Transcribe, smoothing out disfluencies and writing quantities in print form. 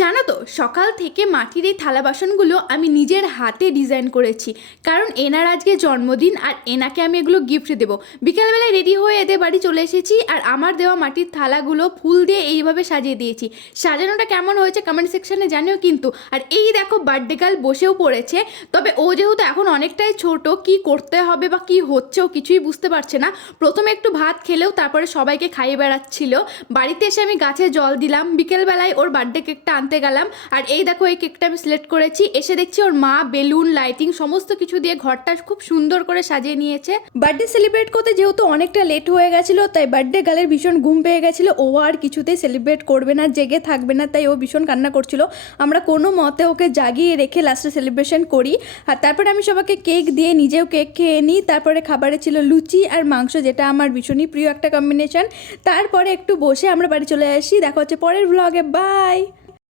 জানো তো, সকাল থেকে মাটির এই থালা বাসনগুলো আমি নিজের হাতে ডিজাইন করেছি, কারণ এনার আজকে জন্মদিন আর এনাকে আমি এগুলো গিফট দেবো। বিকেলবেলায় রেডি হয়ে এদের বাড়ি চলে এসেছি আর আমার দেওয়া মাটির থালাগুলো ফুল দিয়ে এইভাবে সাজিয়ে দিয়েছি। সাজানোটা কেমন হয়েছে কমেন্ট সেকশনে জানিও কিন্তু। আর এই দেখো বার্থডে গার্ল বসেও পড়েছে, তবে ও যেহেতু এখন অনেকটাই ছোট, কি করতে হবে বা কি হচ্ছে ও কিছুই বুঝতে পারছে না। প্রথমে একটু ভাত খেলেও তারপরে সবাইকে খাইয়ে বেড়াচ্ছিল। বাড়িতে এসে আমি গাছে জল দিলাম, বিকেলবেলায় ওর বার্থডে কেকটা আনতে গেলাম। আর এই দেখো এই কেকটা আমি সিলেক্ট করেছি, এসে দেখছি ওর মা বেলুন লাইটিং সমস্ত কিছু দিয়ে ঘরটা খুব সুন্দর করে সাজিয়ে নিয়েছে। বার্থডে সেলিব্রেট করতে যেহেতু অনেকটা লেট হয়ে গেছিলো, তাই বার্থডে গার্লের ভীষণ ঘুম পেয়ে গেছিলো। ও আর কিছুতেই সেলিব্রেট করবে না, জেগে থাকবে না, তাই ও ভীষণ কান্না করছিল। আমরা কোনো মতে ওকে জাগিয়ে রেখে লাস্টে সেলিব্রেশন করি। আর তারপরে আমি সবাইকে কেক দিয়ে নিজেও কেক খেয়ে নিই। তারপরে খাবারে ছিল লুচি আর মাংস, যেটা আমার ভীষণই প্রিয় একটা কম্বিনেশন। তারপরে একটু বসে আমরা বাড়ি চলে আসি। দেখা হচ্ছে পরের ব্লগে, বাই।